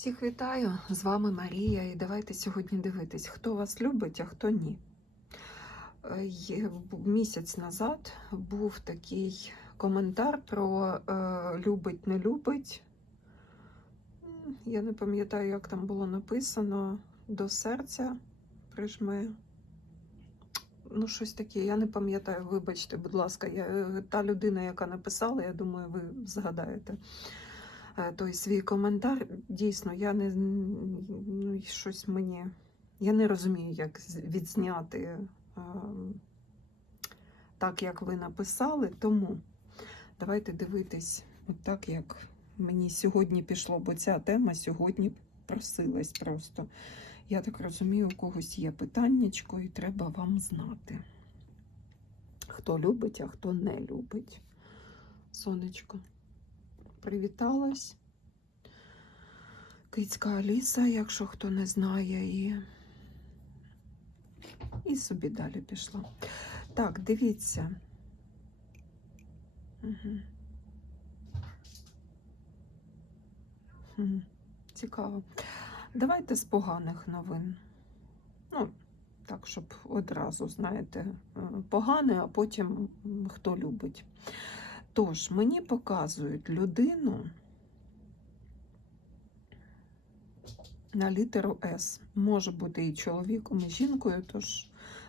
Всіх вітаю! З вами Марія, і давайте сьогодні дивитись, хто вас любить, а хто ні. Е, Місяць назад був такий коментар про е, любить, не любить. Я не пам'ятаю, як там було написано. До серця прижме. Ну, щось таке, я не пам'ятаю, вибачте, будь ласка, я, е, та людина, яка написала, я думаю, ви згадаєте той свій коментар. Дійсно, я не ну, щось мені. Я не розумію, як відзняти е, так, як ви написали. Тому давайте дивитись, так, як мені сьогодні пішло, бо ця тема сьогодні просилась просто. Я так розумію, у когось є питаннячко, і треба вам знати, хто любить, а хто не любить. Сонечко привіталась. Кицька Аліса, якщо хто не знає, і, і собі далі пішла. Так, дивіться. Угу. Цікаво. Давайте з поганих новин. Ну, так, щоб одразу, знаєте, е, погане, а потім хто любить. Тож, мені показують людину на літеру С. Може бути і чоловіком, і жінкою, тож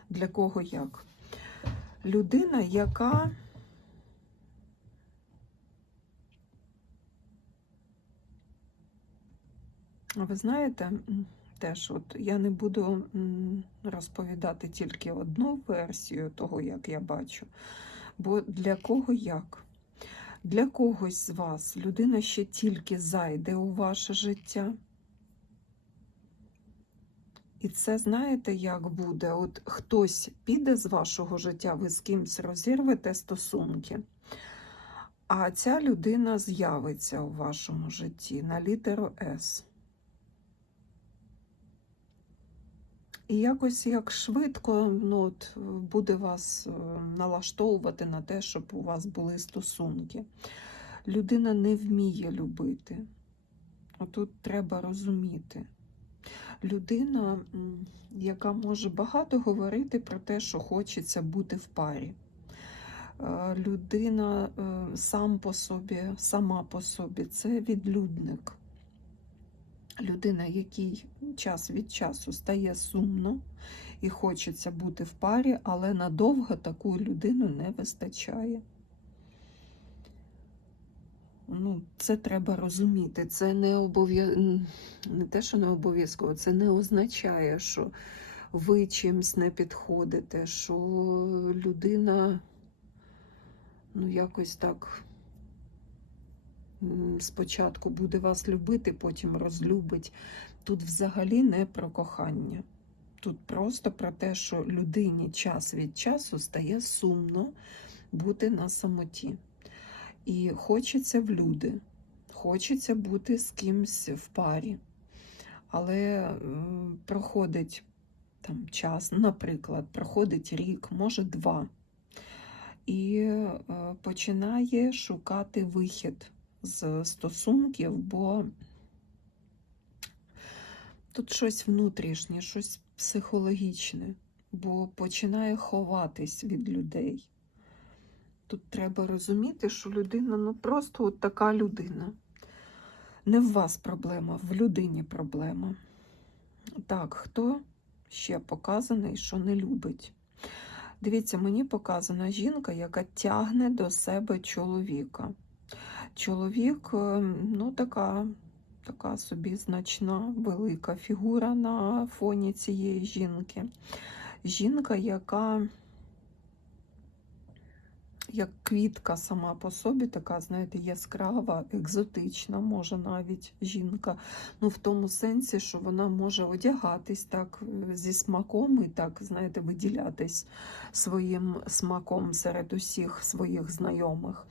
для кого як. Людина, яка ви знаєте, теж от я не буду розповідати тільки одну версію того, як я бачу. Бо для кого як? Для когось з вас людина ще тільки зайде у ваше життя. І це знаєте, як буде? От хтось піде з вашого життя, ви з кимсь розірвете стосунки, а ця людина з'явиться у вашому житті на літеру С. І якось як швидко ну, от, буде вас е, налаштовувати на те, щоб у вас були стосунки. Людина не вміє любити. Отут треба розуміти. Людина, яка може багато говорити про те, що хочеться бути в парі. Е, Людина е, сам по собі, сама по собі це відлюдник. Людина, якій час від часу стає сумно і хочеться бути в парі, але надовго таку людину не вистачає. Ну, це треба розуміти. Це не обов'я... не те, що не обов'язково, це не означає, що ви чимсь не підходите, що людина ну, якось так спочатку буде вас любити, потім розлюбить. Тут взагалі не про кохання. Тут просто про те, що людині час від часу стає сумно бути на самоті. І хочеться в люди, хочеться бути з кимсь в парі. Але проходить там час, наприклад, проходить рік, може два, і е, починає шукати вихід з стосунків, бо тут щось внутрішнє, щось психологічне, бо починає ховатись від людей. Тут треба розуміти, що людина ну просто от така людина. Не в вас проблема, в людині проблема. Так, хто ще показаний, що не любить? Дивіться, мені показана жінка, яка тягне до себе чоловіка. Чоловік, е, ну, така, така собі значна, велика фігура на фоні цієї жінки. Жінка, яка як квітка сама по собі, така, знаєте, яскрава, екзотична, може навіть жінка. Ну, в тому сенсі, що вона може одягатись так е, зі смаком і так, знаєте, виділятись своїм смаком серед усіх своїх знайомих.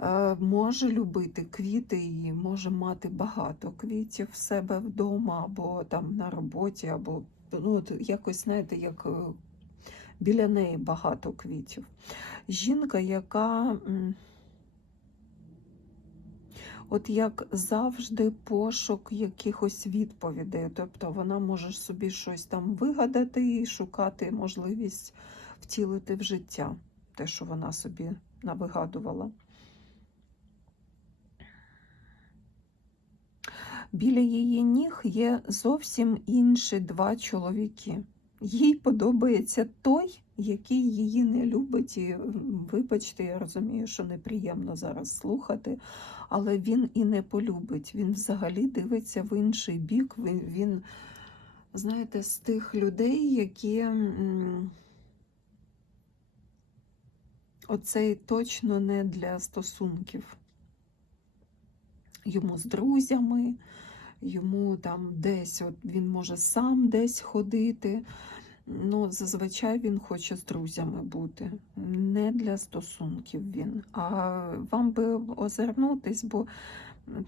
Е, Може любити квіти і може мати багато квітів в себе вдома, або там на роботі, або ну, от якось, знаєте, як е, біля неї багато квітів. Жінка, яка от як завжди, пошук якихось відповідей. Тобто вона може собі щось там вигадати і шукати можливість втілити в життя те, що вона собі навигадувала. Біля її ніг є зовсім інші два чоловіки. Їй подобається той, який її не любить. І вибачте, я розумію, що неприємно зараз слухати, але він і не полюбить. Він взагалі дивиться в інший бік. Він, він знаєте, з тих людей, які оцей точно не для стосунків. Йому з друзями, йому там десь от він може сам десь ходити. Ну, зазвичай він хоче з друзями бути, не для стосунків він. А вам би озирнутись, бо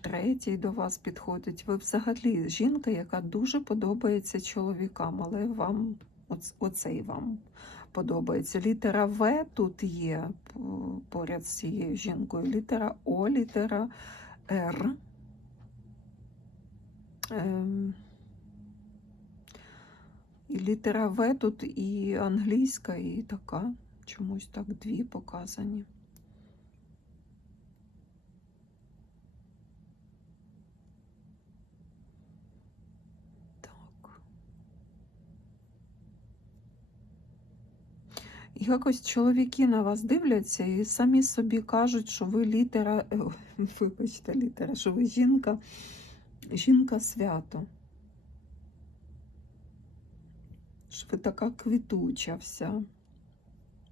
третій до вас підходить. Ви взагалі жінка, яка дуже подобається чоловікам, але вам оц- оцей вам подобається. Літера В тут є поряд з цією жінкою. Літера О, літера Р. Ем, і літера В тут і англійська, і така. Чомусь так дві показані. Так. Якось чоловіки на вас дивляться і самі собі кажуть, що ви літера, е, вибачте, літера, що ви жінка, жінка свято. Що ви така квітуча вся.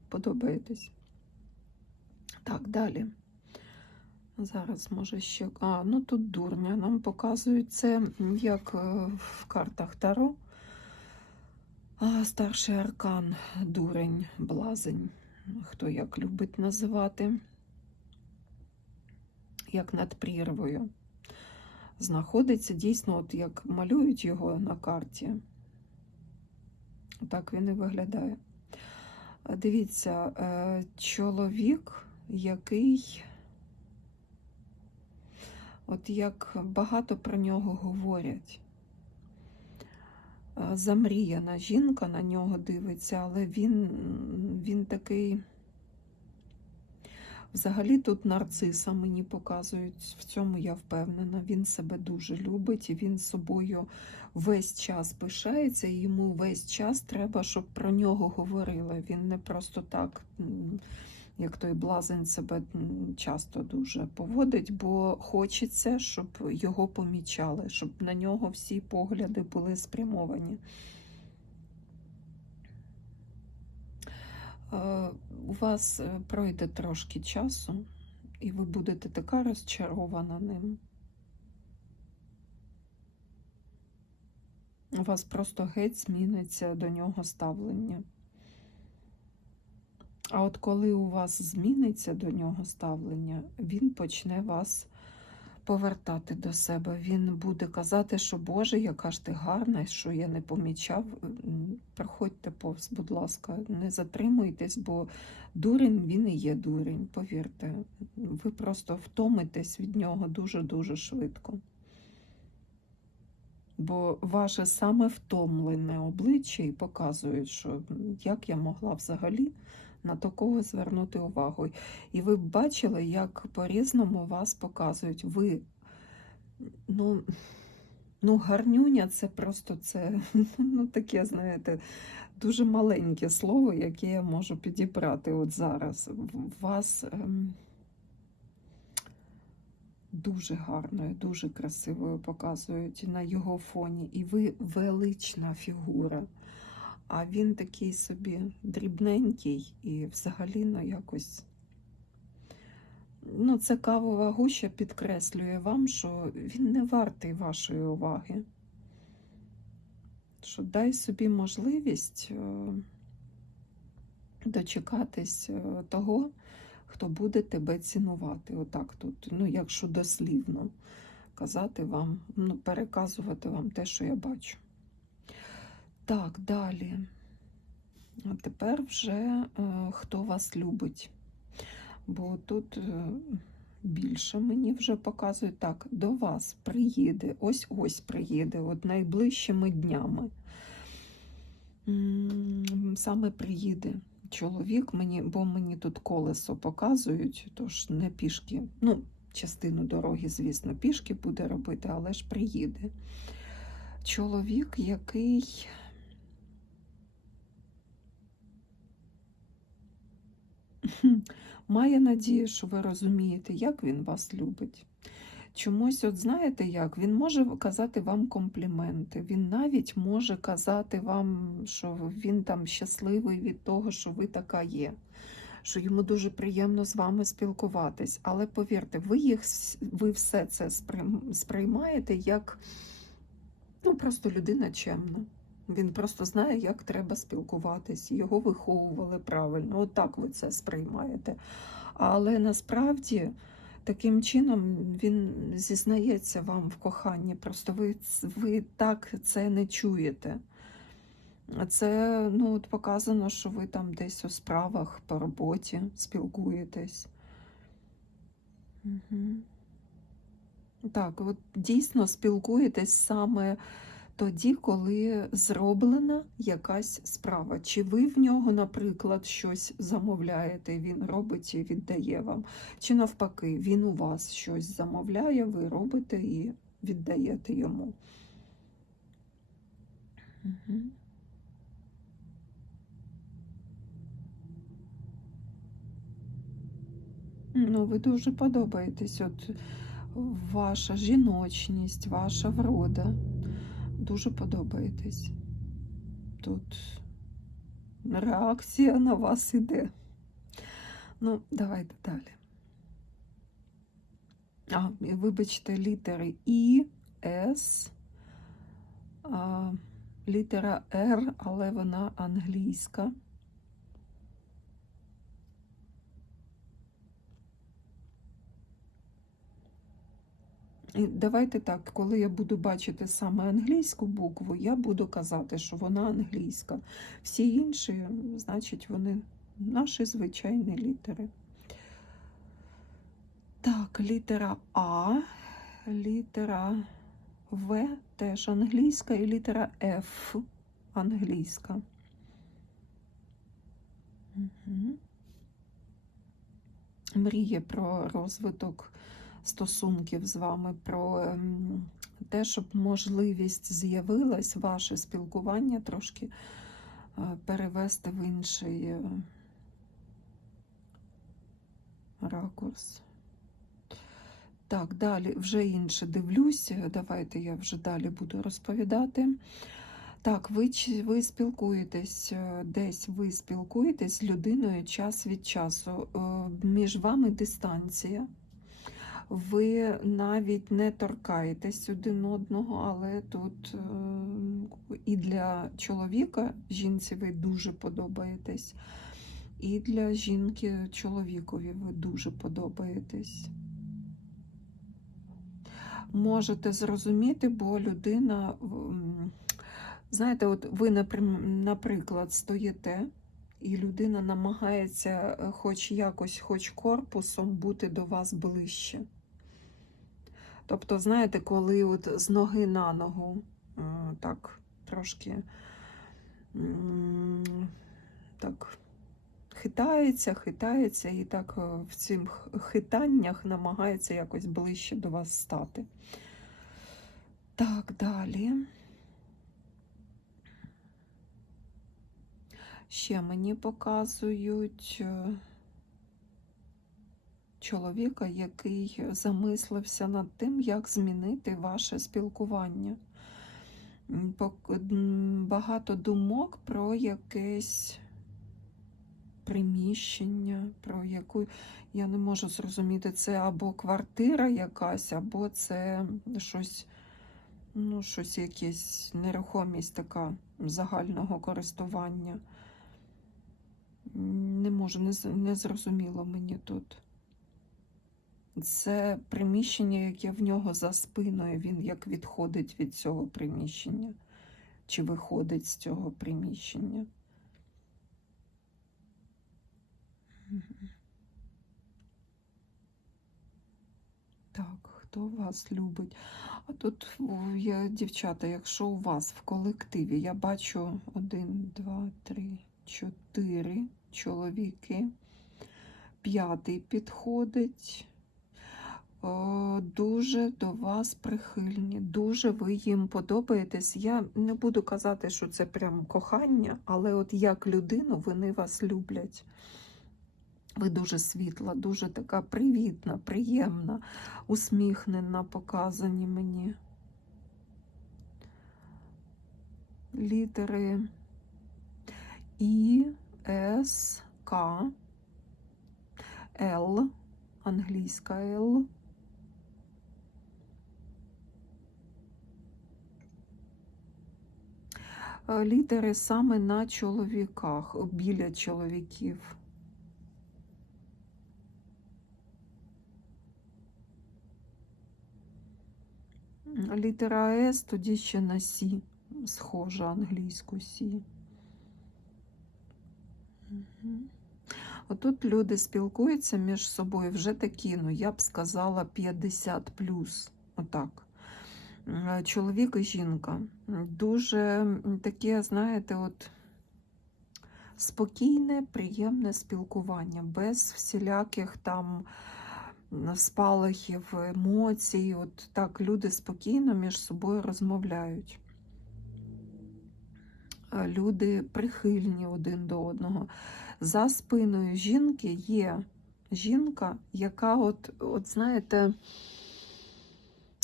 Подобаєтесь. Так, далі. Зараз, може, ще. А, ну тут дурня. Нам показують це як е, в картах Таро. А, старший аркан, дурень, блазень, хто як любить називати, як над прірвою. Знаходиться дійсно, от як малюють його на карті. Так він і виглядає. Дивіться, е, чоловік, який, от як багато про нього говорять. Е, Замріяна жінка на нього дивиться, але він, він такий. Взагалі тут нарциса мені показують, в цьому я впевнена. Він себе дуже любить і він собою весь час пишається, і йому весь час треба, щоб про нього говорили. Він не просто так, як той блазень себе часто дуже поводить, бо хочеться, щоб його помічали, щоб на нього всі погляди були спрямовані. У вас е, пройде трошки часу, і ви будете така розчарована ним. У вас просто геть зміниться до нього ставлення. А от коли у вас зміниться до нього ставлення, він почне вас повертати до себе. Він буде казати, що Боже, яка ж ти гарна, що я не помічав. Проходьте повз, будь ласка, не затримуйтесь, бо дурень він і є дурень, повірте. Ви просто втомитесь від нього дуже-дуже швидко. Бо ваше саме втомлене обличчя і показує, що як я могла взагалі на такого звернути увагу. І ви бачили, як по-різному вас показують. Ви, ну, ну, гарнюня це просто це, ну, таке, знаєте, дуже маленьке слово, яке я можу підібрати от зараз. Вас ем, дуже гарною, дуже красивою показують на його фоні. І ви велична фігура. А він такий собі дрібненький і взагалі ну, якось. Ну, це кавова гуща підкреслює вам, що він не вартий вашої уваги. Що дай собі можливість е, дочекатись е, того, хто буде тебе цінувати. Отак тут, ну, якщо дослівно казати вам, ну, переказувати вам те, що я бачу. Так, далі. А тепер вже е, хто вас любить. Бо тут е, більше мені вже показують. Так, до вас приїде, ось ось приїде, от найближчими днями. Саме приїде чоловік, мені, бо мені тут колесо показують, тож не пішки. Ну, частину дороги, звісно, пішки буде робити, але ж приїде. Чоловік, який. Має надію, що ви розумієте, як він вас любить. Чомусь, от знаєте як, він може казати вам компліменти, він навіть може казати вам, що він там щасливий від того, що ви така є, що йому дуже приємно з вами спілкуватись. Але повірте, ви їх ви все це сприймаєте як ну, просто людина чемна. Він просто знає, як треба спілкуватись. Його виховували правильно. От ви це сприймаєте. Але насправді таким чином він зізнається вам в коханні. Просто ви, ви так це не чуєте. Це ну, от показано, що ви там десь у справах по роботі спілкуєтесь. Угу. Так, от дійсно спілкуєтесь саме тоді, коли зроблена якась справа. Чи ви в нього, наприклад, щось замовляєте, він робить і віддає вам, чи навпаки, він у вас щось замовляє, ви робите і віддаєте йому. Угу. Ну, ви дуже подобаєтесь. От ваша жіночність, ваша врода. Дуже подобаєтесь. Тут реакція на вас іде. Ну, давайте далі. А, вибачте, літери І, С, а, літера Р, але вона англійська. Давайте так, коли я буду бачити саме англійську букву, я буду казати, що вона англійська. Всі інші, значить, вони наші звичайні літери. Так, літера А, літера В теж англійська, і літера Ф англійська. Угу. Мріє про розвиток стосунків з вами, про ем, те, щоб можливість з'явилась, ваше спілкування трошки е, перевести в інший е, ракурс. Так, далі вже інше дивлюся. Давайте я вже далі буду розповідати. Так, ви, ви спілкуєтесь е, десь, ви спілкуєтесь з людиною час від часу. Між вами дистанція. Ви навіть не торкаєтесь один одного, але тут е, і для чоловіка жінці ви дуже подобаєтесь, і для жінки чоловікові ви дуже подобаєтесь. Можете зрозуміти, бо людина, знаєте, от ви, наприклад, стоїте, і людина намагається е, хоч якось, хоч корпусом бути до вас ближче. Тобто, знаєте, коли от з ноги на ногу е, так трошки так хитається, хитається і так е, в цих хитаннях намагається якось ближче до вас стати. Так, далі. Ще мені показують е, чоловіка, який замислився над тим, як змінити ваше спілкування. Багато думок про якесь приміщення, про яку я не можу зрозуміти, це або квартира якась, або це щось, ну, щось якесь нерухомість така загального користування. Не можу, не, не зрозуміло мені тут. Це приміщення, яке в нього за спиною, він як відходить від цього приміщення, чи виходить з цього приміщення. Так, хто вас любить? А тут є дівчата, якщо у вас в колективі, я бачу один, два, три, чотири чоловіки. П'ятий підходить. О, дуже до вас прихильні, дуже ви їм подобаєтесь. Я не буду казати, що це прям кохання, але от як людину вони вас люблять. Ви дуже світла, дуже така привітна, приємна, усміхнена, показані мені. Літери І, С, К, Л, англійська Л. Літери саме на чоловіках, біля чоловіків. Літера С тоді ще на Сі, схожа англійську Сі. Отут люди спілкуються між собою вже такі, ну я б сказала, 50 плюс. Отак. Чоловік і жінка. Дуже таке, знаєте, от спокійне, приємне спілкування, без всіляких там спалахів, емоцій. От так люди спокійно між собою розмовляють. Е, Люди прихильні один до одного. За спиною жінки є жінка, яка, от, от знаєте,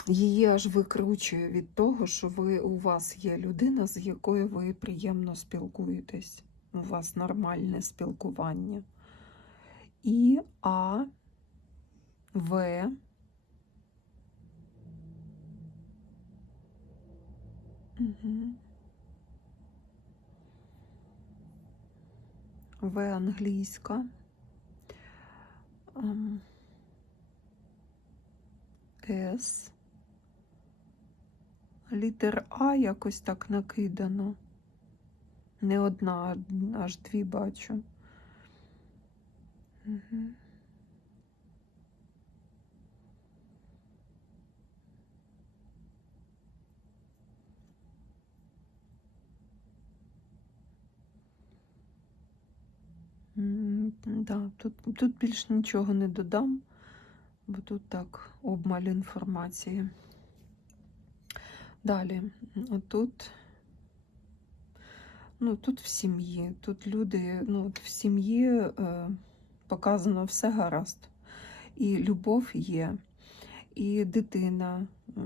її аж викручує від того, що ви, у вас є людина, з якою ви приємно спілкуєтесь. У вас нормальне спілкування. І А, В. Угу. В англійська. Ем, С. Літер А якось так накидано. Не одна, аж дві бачу. Угу. Да, тут, тут більш нічого не додам, бо тут так обмаль інформації. Далі, отут, ну, тут в сім'ї, тут люди, ну, в сім'ї е, показано все гаразд. І любов є, і дитина е,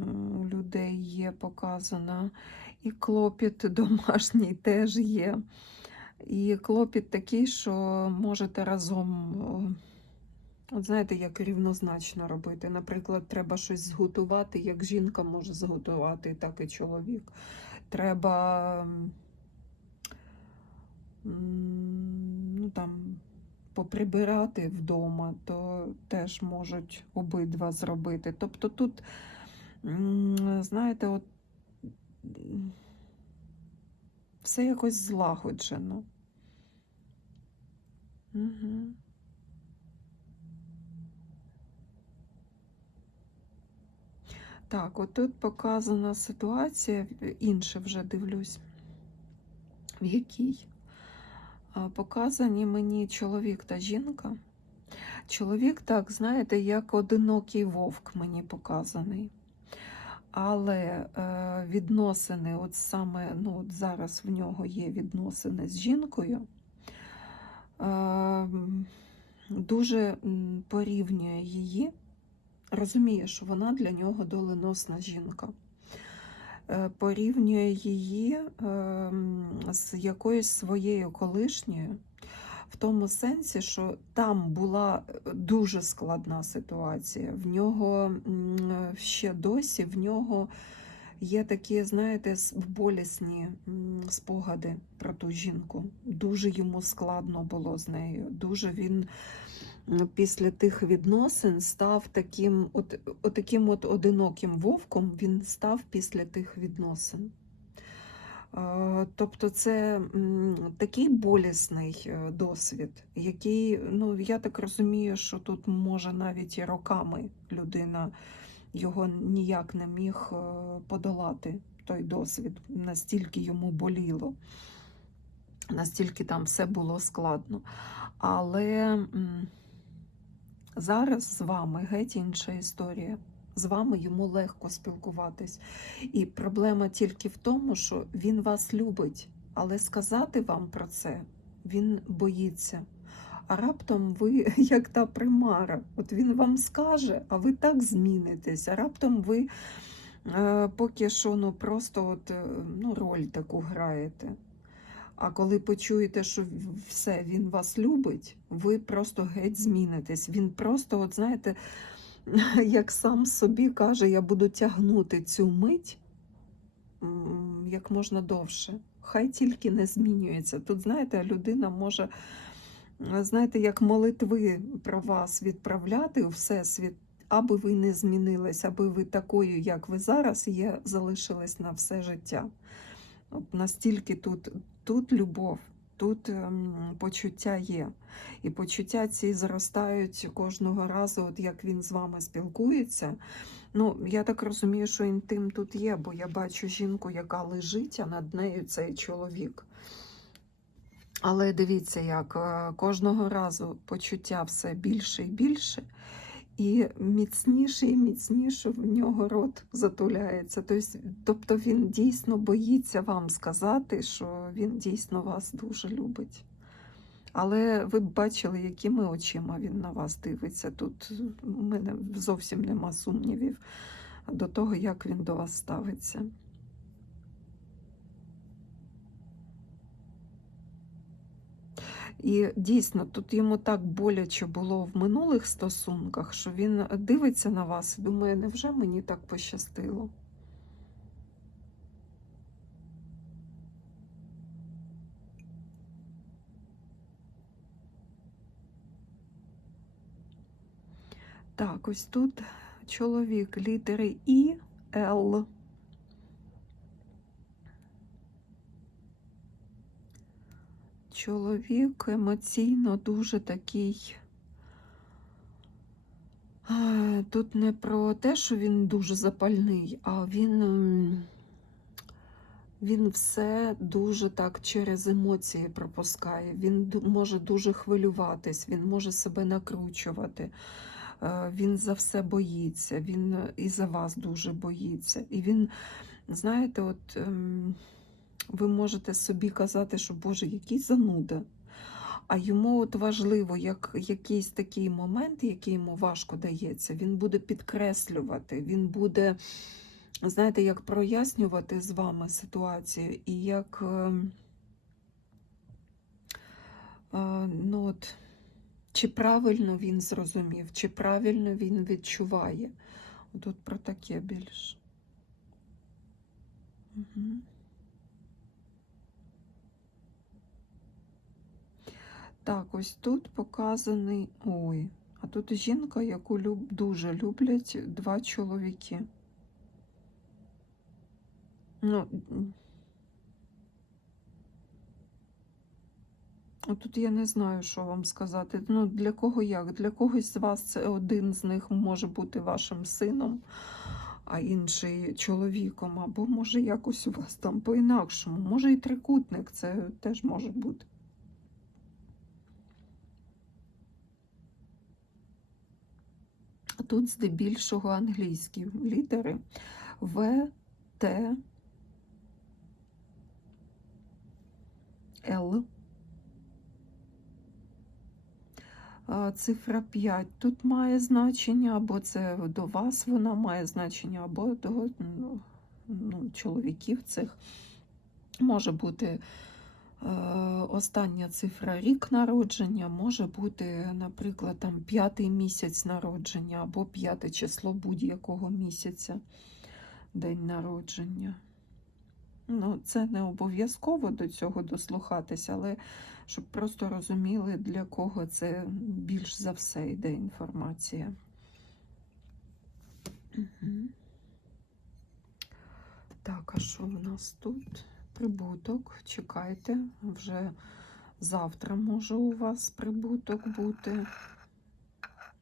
людей є показана, і клопіт домашній теж є. І клопіт такий, що можете разом, о, от знаєте, як рівнозначно робити. Наприклад, треба щось зготувати, як жінка може зготувати, так і чоловік. Треба ну, там, поприбирати вдома, то теж можуть обидва зробити. Тобто тут, знаєте, от все якось злагоджено. Угу. Так, от тут показана ситуація, інше вже дивлюсь, в якій показані мені чоловік та жінка. Чоловік, так, знаєте, як одинокий вовк мені показаний. Але е, відносини, от саме ну, от зараз в нього є відносини з жінкою, е, дуже порівнює її, розуміє, що вона для нього доленосна жінка. Е, порівнює її е, з якоюсь своєю колишньою, в тому сенсі, що там була дуже складна ситуація. В нього ще досі в нього є такі, знаєте, болісні спогади про ту жінку. Дуже йому складно було з нею. Дуже він після тих відносин став таким, от, отаким от одиноким вовком. Він став після тих відносин. Тобто це такий болісний е, досвід, який, ну я так розумію, що тут може навіть і роками людина його ніяк не міг е, подолати, той досвід, настільки йому боліло, настільки там все було складно. Але зараз з вами геть інша історія. З вами йому легко спілкуватись. І проблема тільки в тому, що він вас любить, але сказати вам про це він боїться. А раптом ви, як та примара, от він вам скаже, а ви так змінитесь. А раптом ви е, поки що ну, просто от, е, ну, роль таку граєте. А коли почуєте, що все, він вас любить, ви просто геть змінитесь. Він просто, от знаєте, як сам собі каже, я буду тягнути цю мить як можна довше. Хай тільки не змінюється. Тут, знаєте, людина може, знаєте, як молитви про вас відправляти у всесвіт, аби ви не змінились, аби ви такою, як ви зараз є, залишились на все життя. От настільки тут, тут любов, тут ем, почуття є. І почуття ці зростають кожного разу, от як він з вами спілкується. Ну, я так розумію, що інтим тут є, бо я бачу жінку, яка лежить, а над нею цей чоловік. Але дивіться, як е, кожного разу почуття все більше і більше, і міцніше і міцніше в нього рот затуляється. Тобто, він дійсно боїться вам сказати, що він дійсно вас дуже любить. Але ви б бачили, якими очима він на вас дивиться. Тут у мене зовсім нема сумнівів до того, як він до вас ставиться. І дійсно, тут йому так боляче було в минулих стосунках, що він дивиться на вас і думає, невже мені так пощастило? Так, ось тут чоловік літери І, Л. Чоловік емоційно дуже такий. Тут не про те, що він дуже запальний, а він, він все дуже так через емоції пропускає. Він може дуже хвилюватись, він може себе накручувати. Е, Він за все боїться, він і за вас дуже боїться. І він, знаєте, от ем, ви можете собі казати, що Боже, який зануда. А йому от важливо, як якийсь такий момент, який йому важко дається, він буде підкреслювати, він буде, знаєте, як прояснювати з вами ситуацію, і як ем, е, ну от, чи правильно він зрозумів, чи правильно він відчуває. Тут про таке більше. Угу. Так, ось тут показаний. Ой, а тут жінка, яку люб... дуже люблять два чоловіки. Ну, тут я не знаю, що вам сказати. Ну, для кого як? Для когось з вас це один з них може бути вашим сином, а інший чоловіком. Або може якось у вас там по-інакшому. Може і трикутник, це теж може бути. Тут здебільшого англійські літери В, Т, Л. Цифра 5 тут має значення, або це до вас вона має значення, або до ну, ну, чоловіків цих. Може бути остання цифра рік народження, може бути, наприклад, там п'ятий місяць народження або п'яте число будь-якого місяця день народження. Ну, це не обов'язково до цього дослухатися, але щоб просто розуміли, для кого це більш за все йде інформація. Угу. Так, а що в нас тут? Прибуток. Чекайте, вже завтра може у вас прибуток бути.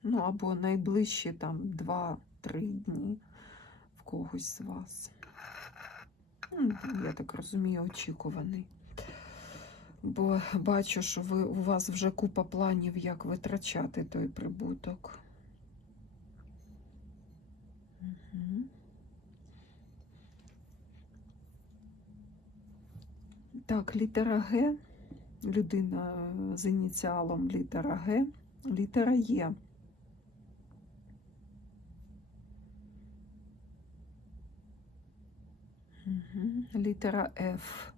Ну, або найближчі там 2-3 дні в когось з вас. Ну, Я так розумію, очікуваний. Бо бачу, що ви, у вас вже купа планів, як витрачати той прибуток. Мгм. Так, літера Г. Людина з ініціалом літера Г. Літера Є. Літера Ф.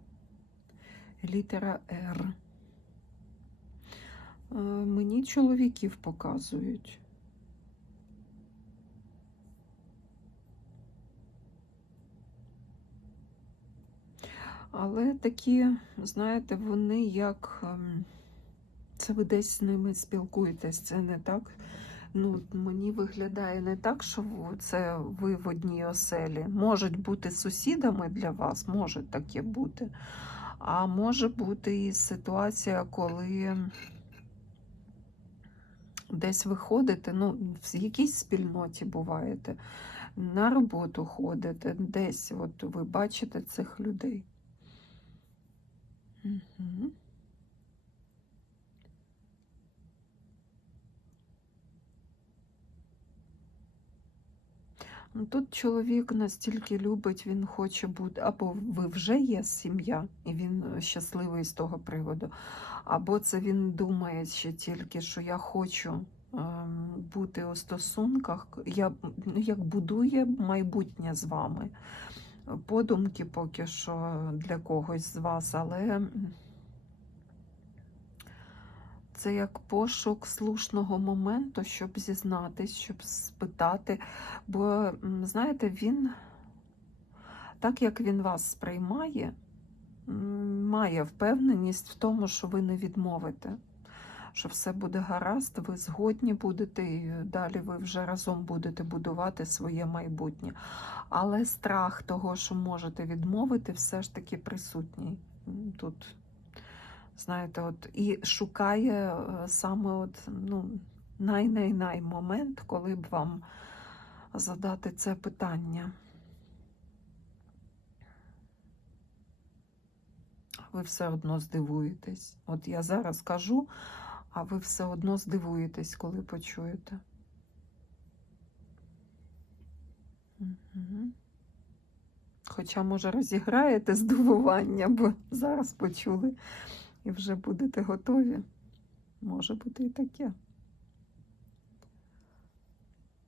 Літера Р. Е, Мені чоловіків показують. Але такі, знаєте, вони як. ем, Це ви десь з ними спілкуєтесь, це не так. Ну, мені виглядає не так, що це ви в одній оселі. Можуть бути сусідами для вас, може таке бути. А може бути і ситуація, коли десь ви ходите, ну, в якійсь спільноті буваєте, на роботу ходите, десь от ви бачите цих людей. Ну, Тут чоловік настільки любить, він хоче бути, або ви вже є сім'я, і він е, щасливий з того приводу, або це він думає ще тільки, що я хочу ем, бути у стосунках, я ну, як будує майбутнє з вами. Подумки поки що для когось з вас, але це як пошук слушного моменту, щоб зізнатись, щоб спитати. Бо, знаєте, він, так як він вас сприймає, має впевненість в тому, що ви не відмовите, що все буде гаразд, ви згодні будете, і далі ви вже разом будете будувати своє майбутнє. Але страх того, що можете відмовити, все ж таки присутній. Тут, знаєте, от і шукає е, саме от, ну, най-най-най момент, коли б вам задати це питання. Ви все одно здивуєтесь. От я зараз кажу, а ви все одно здивуєтесь, коли почуєте. Хоча, може, розіграєте здивування, бо зараз почули і вже будете готові. Може бути і таке.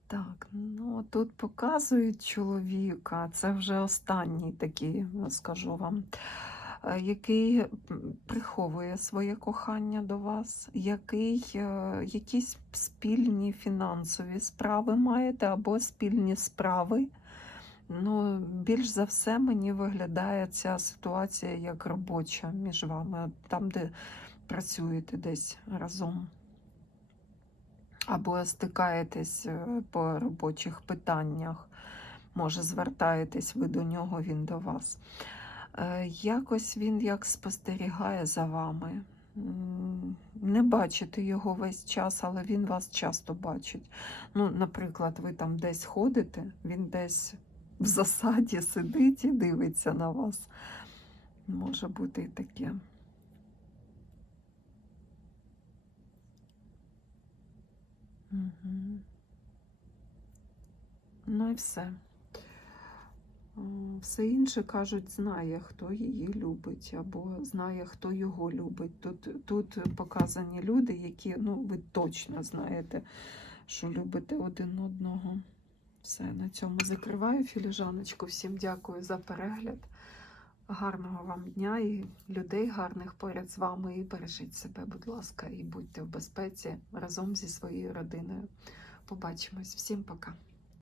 Так, ну тут показують чоловіка. Це вже останній такий, скажу вам, який приховує своє кохання до вас, який е, якісь спільні фінансові справи маєте або спільні справи. Ну, більш за все, мені виглядає ця ситуація як робоча між вами, там, де працюєте десь разом. Або стикаєтесь е, по робочих питаннях, може, звертаєтесь ви до нього, він до вас. Е, Якось він як спостерігає за вами. Не бачите його весь час, але він вас часто бачить. Ну, наприклад, ви там десь ходите, він десь в засаді сидить і дивиться на вас. Може бути і таке. Мгм. Ну і все. О, Все інше кажуть, знає, хто її любить, або знає, хто його любить. Тут, тут показані люди, які ну, ви точно знаєте, що любите один одного. Все, на цьому закриваю філіжаночку. Всім дякую за перегляд. Гарного вам дня і людей гарних поряд з вами. І бережіть себе, будь ласка, і будьте в безпеці разом зі своєю родиною. Побачимось. Всім пока.